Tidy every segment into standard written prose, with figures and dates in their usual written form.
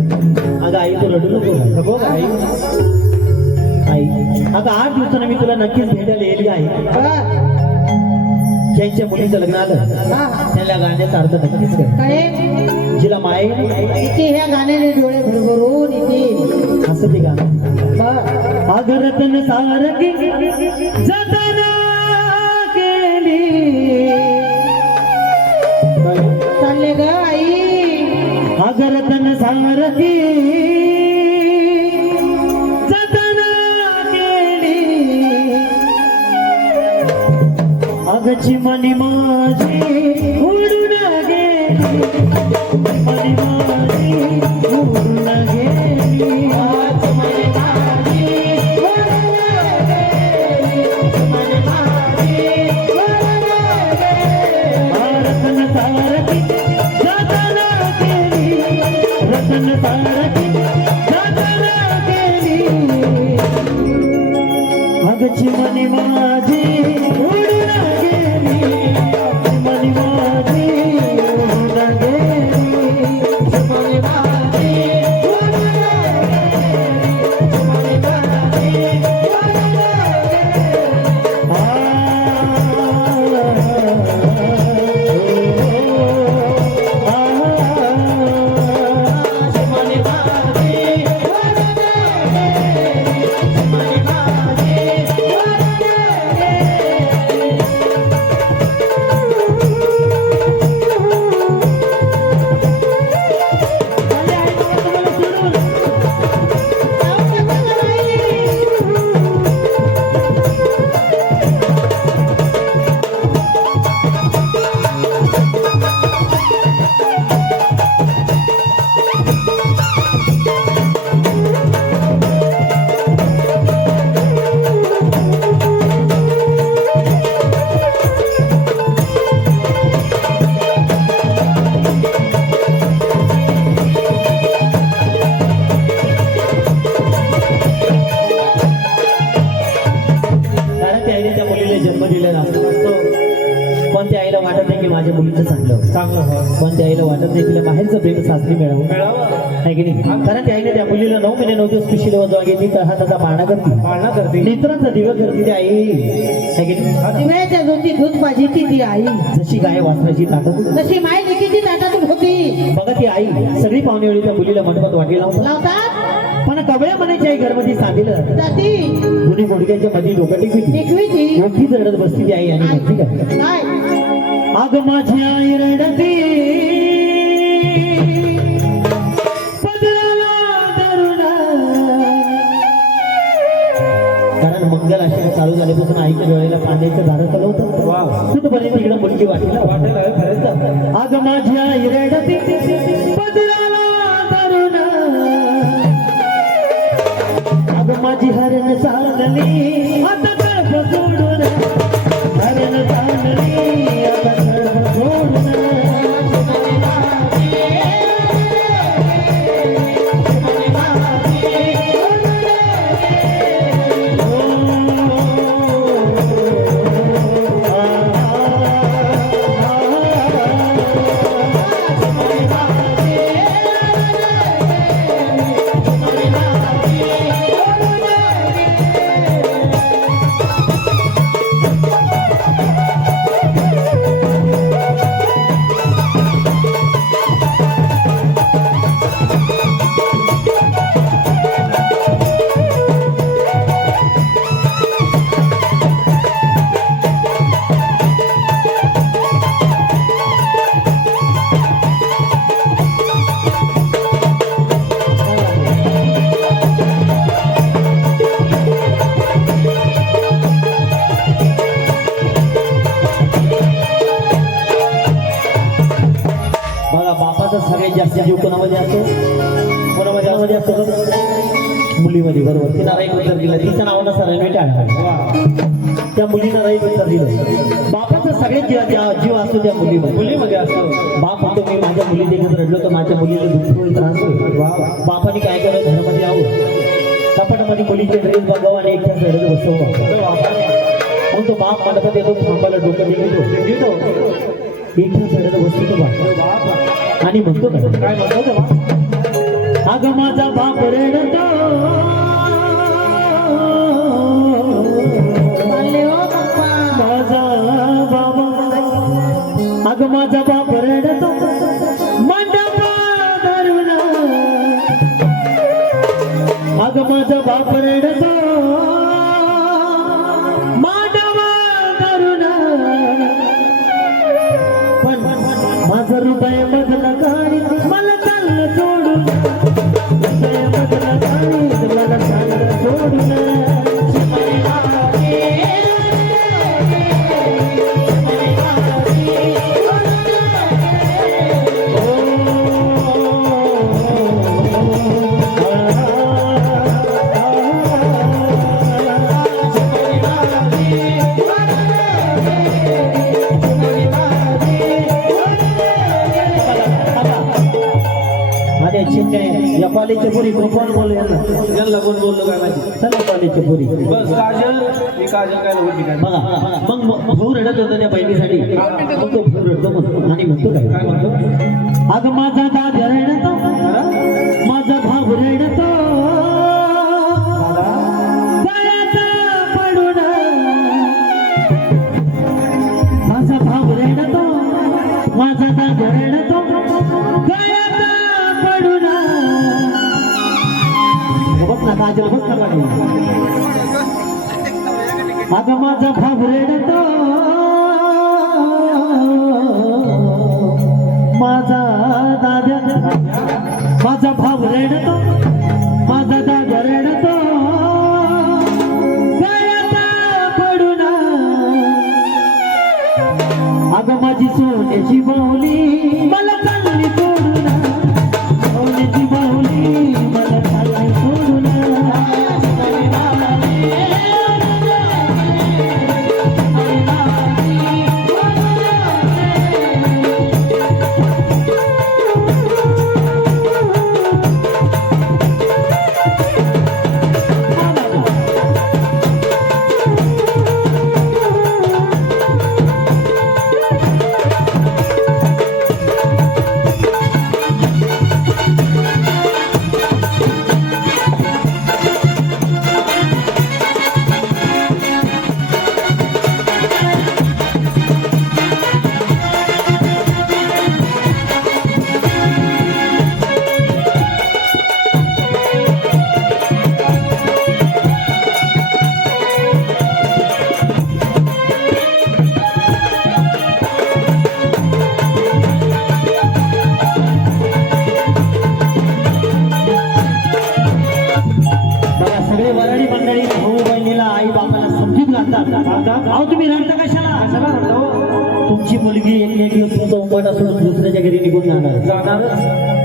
अगं आई तू रडू नको आई आई अगं 8 दिवसानं मी तुला नक्कीच भेटायला येईल आई. ज्यांच्या मुलीचं लग्न आलं त्याला गाण्याचा अर्थ नक्कीच कर. जिला माये इथे ह्या गाण्याने डोळे भरभरून इथे असं ते गाणं. अगं रतन सारखी जतन केली चालले ग आई. अगं रतन सारखी जतन केली अगची मनी माझी उडून गेली मनी माझी उडून गेली रतन सारखी जतन केली रतन सारखी जतन केली अगची मनी माझी उडून गेली मनी माझी उडून गेली मनी माझी उडून गेली मनी माझी उडून कोणत्या आईला वाटत नाही की माझ्या मुलीचं चांगलं कोणत्या आईला वाटत नाही की बाहेरचं प्रेम सासरी मिळावं आहे की नाही. कारण त्या आईने त्या मुलीला 9 महिने 9 दिवस कुशीला वजवा घेतली तर हा त्याचा पाळणा करते नेत्रांचा दिवा करते ती आई आहे की नाही. दिव्याच्या जोती दूध पाहिजे ती आई. जशी गाय वासराची ताकद जशी माय लेकीची ताटातून होती बघा ती आई सगळी पाहुणे वेळी त्या मुलीला मंडपात वाटी लावतात. पण कवळ्या म्हणायची आई घरमध्ये सांगितलं जाती कुणी गुडघ्याच्या मध्ये डोकं टिकवीची मोठी रडत बसती ती आई आणि म्हणती काय काय अग माझी आई रडती पदराला धरुणा. कारण मंगल अशा चालू झाल्यापासून आईच्या डोळ्याला कांद्याचं दारं चालवतं तिथपर्यंत तिकडे मुलगी वाटेला अग माझी आई रडती पदराला धरुणा. अग माझी हरण चालली आता गर्भ सोडून हरण चालली आता गर्भ सोडून. सगळ्यात जास्त जीव कोणामध्ये असतो कोणामध्ये असतो मुलीमध्ये. बरोबर. तिला राईट उत्तर दिलं. तिचं नाव नसतं रेमेट त्या मुलीनं राईट उत्तर दिलं. बापाचा सगळ्यात जीव असतो त्या मुलीमध्ये असतो. बाप म्हणतो मी माझ्या मुली देखत रडलो तर माझ्या मुलीला दुःख होईल त्रास होईल. बापाने काय केलं घरामध्ये यावं कपाटामध्ये मुलीचे ड्रेस बघावं आणि एकट्या साईडला बसवं. मग तो बाप मंडपात येतो थांबायला डोकं घेतो एकट्या साईडला बसतो तो बाप आणि म्हणतो काय म्हणतो अग माझा बाप रडतो चालले हो पप्पा. माझा बाबा अग माझा बाप रडतो मंडप धरून अग माझा बाप रडतो मांडव धरून पण माझं हृदय मधलं गाणी मला चाललं सोडून हृदय मधलं गाणी मला चाललं सोडून अरे चिंते या कॉलेजची पुरी कोण बोलू यांना कोण बोललो काय माहिती. चला कॉलेजची पुरी बस काजल ही काजल काय होती काय बघा मग भाऊ रडत होता त्या बहिणीसाठी मग तो भाऊ रडतो म्हणतो आणि म्हणतो काय काय म्हणतो. अग माझा दादा रडतो माझा भाऊ रडतो गळ्यात पडून माझा भाऊ रडतो माझा दादा रडतो गळ्यात पडून बस ना काजल बस ना बाई. अग माझा भाऊ रडतो माझा दादा माझा भाऊ रडतो माझा दादा रडतो गळ्यात पडून अग माझी सोन्याची बाहुली मला चालली सोडून सोन्याची बाहुली मला चालली सोडून सगळे वराडी मंडळी भाऊ बहिणीला आई बापाला समजून घालतात. अहो तुम्ही रडता कशाला तुमची मुलगी एक दिवस तुमचा उंबट असून दुसऱ्याच्या घरी निघून जाणार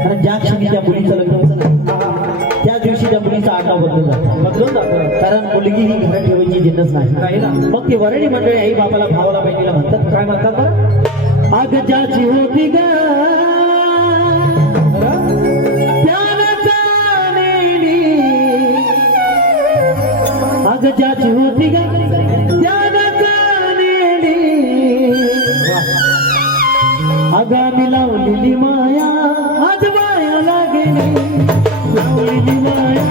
कारण ज्या क्षणी त्या मुलीचं लग्न होतं ना त्या दिवशी त्या मुलीचा आटा बदलून जातो कारण मुलगी ही घरात ठेवायची जिन्नस नाही ना. मग ती वराडी मंडळी आई बापाला भावाला बहिणीला म्हणतात काय म्हणतात बरं अग ज्याची होती ग अग ज्याची होती ग अग मी लावलेली माया आज मायाला गेली लावलेली माया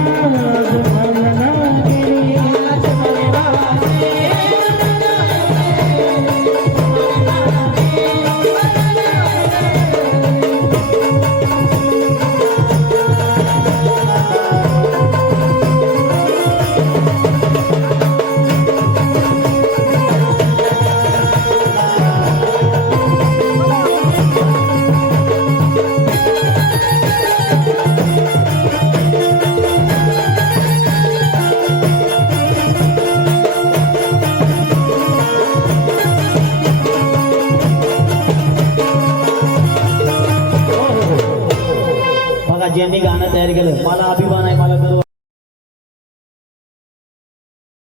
आज मायाला गेली. ज्यांनी गाणं तयार केलं मला अभिमान आहे मला गर्व